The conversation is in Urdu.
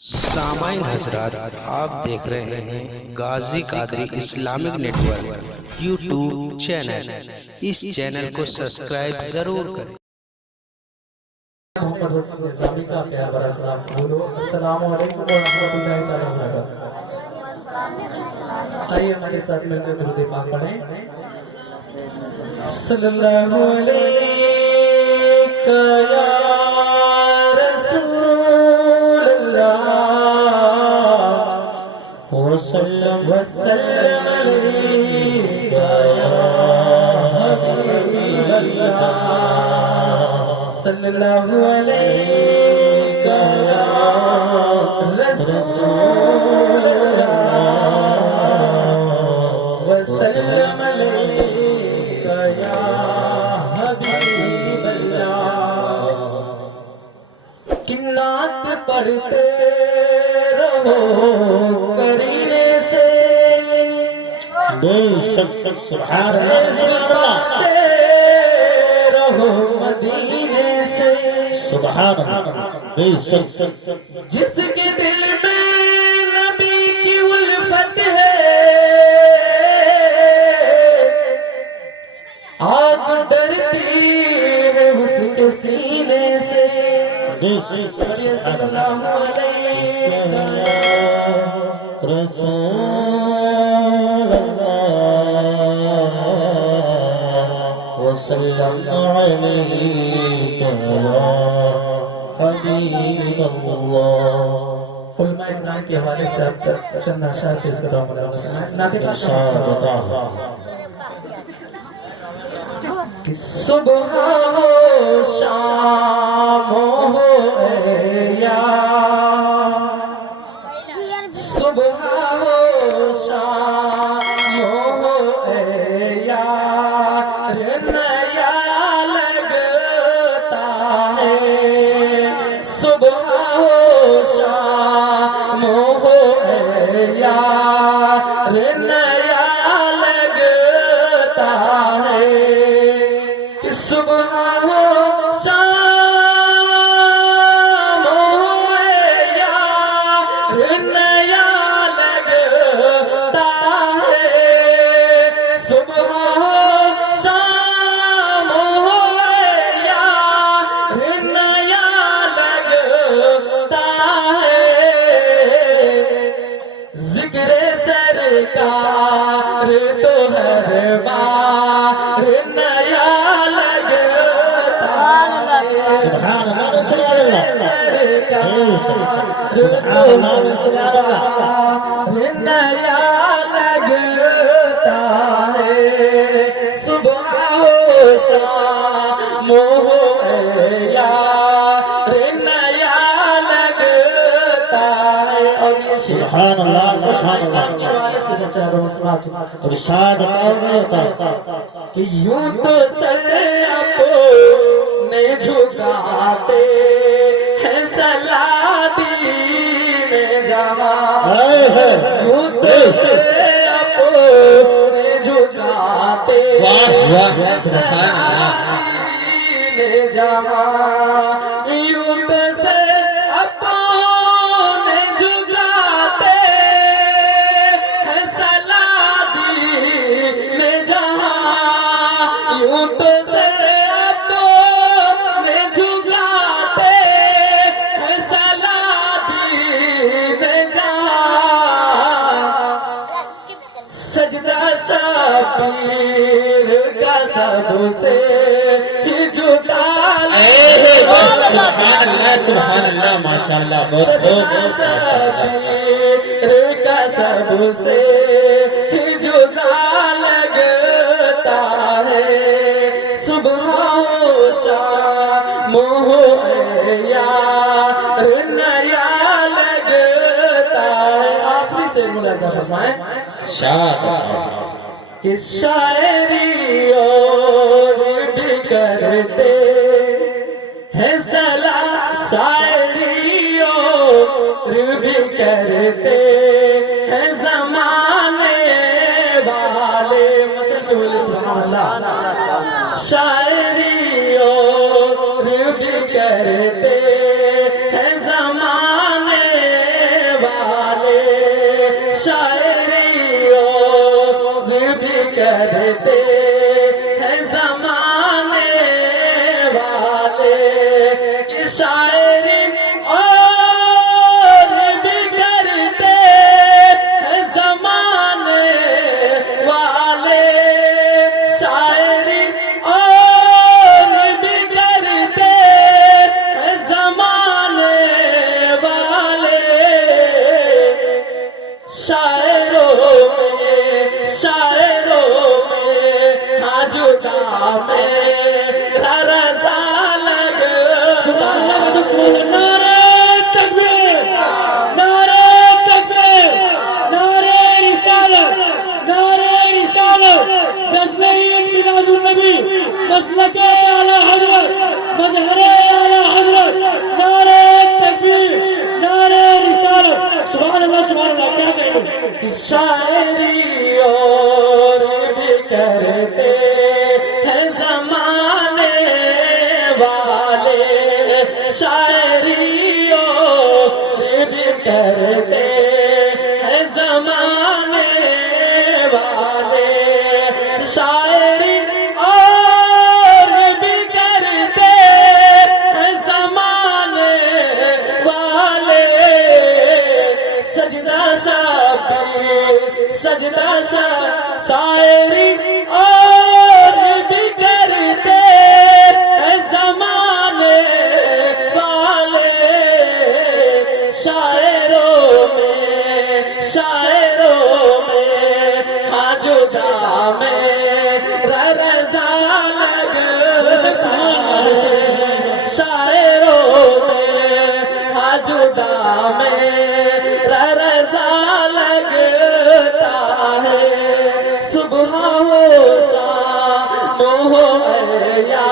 سامعین حضرات، آپ دیکھ رہے ہیں Ghazi Qadri Islamic network YouTube channel. اس چینل کو سبسکرائب ضرور کریں۔ محمد رسول نظامی کا پیار بڑا سلام بولو السلام علیکم ورحمۃ اللہ تعالی وبرکاتہ۔ آئیے ہمارے ساتھ مل کر درود پاک پڑھیں۔ صلی اللہ علیہ یا رسول اللہ وسلم علیہ یا حبیب اللہ صلی اللہ علیہ یا رسول اللہ وسلم علیہ یا حبیب اللہ۔ کہ نعت پڑھتے رہو کرینے سے، سبحان اللہ، سناتے رہو مدینے سے، سبحان اللہ، جس کے دل میں نبی کی الفت ہے، آگ ڈرتی ہے اس کے سینے سے۔ پڑھیے صلی اللہ علیہ رسول اللہ وسلم علیہ یا حبیب اللہ۔ علماء اکرام کے حوالے سے اب تک چند اشعار پیش کر رہا ہوں۔ ناطق کہ صبح ہو شام ہو اے یار، صبح ہو شام ہو اے یار، نیا لگتا ہے، صبح ہو شام ہو اے یار، نیا لگتا ہے، کہ صبح ہو شام ہو اے یار، نیا لگتا ہے، صبح ہو شام ہو اے یار، نیا لگتا ہے، ذکر سرکار تو ہر بار نیا لگتا ہے، سبحان اللہ، سبحان اللہ، نیا لگتا ہے، صبح ہو شام ہو اے یار، نیا لگتا ہے۔ اور یہ سبحان اللہ، سبحان اللہ، کے حوالے سے بچہ رہا ہوں، ارشاد ہوتا کہ یوں تو سر اپنے جھکاتے ہیں سلادین جہاں، یوں تو سر اپنے جھکاتے ہیں سلادین جہاں، یوں تو سر اپنے جھکاتے ہیں سلادین جہاں، یوں تو سر اپنے جھکاتے ہیں سلادین جہاں، سجدہ شبیر کا سب سے ہی جھکا سبحان اللہ، سبحان اللہ، ماشاء اللہ، بہت بہت شبیر کا سب سے ہی جدا لگتا ہے، صبح ہو شام ہو اے یار، نیا لگتا ہے۔ آخری سے ملاحظہ فرمائیں کہ شاعری اور بھی کرتے ہیں سلام، شاعری اور بھی کرتے ہیں زمانے والے، مچل کے بولے سبحان اللہ، شاعری اور بھی کرتے ہیں زمانے شاعروں میں ہاں جدا میرا رضا لگتا ہے نعرہ تکبیر نعرہ تکبیر نعرہ رسالت نعرہ رسالت جشن عید میلاد النبی مسلک اعلی حضرت مظہر اعلی حضرت نعرہ تکبیر نعرہ رسالت سبحان اللہ کیا کہیں شاعری اور بھی کرتے ہیں زمانے والے شاعری اور بھی کرتے ہیں زمانے والے شاعری اور بھی کرتے ہیں زمانے والے سجدہ شاعری اور بھی کرتے ہیں زمانے والے شاعروں میں ہاں جدا میرا رضا لگتا ہے شاعروں میں ہاں جدا میرا رضا لگتا ہے صبح ہو شام ہو یا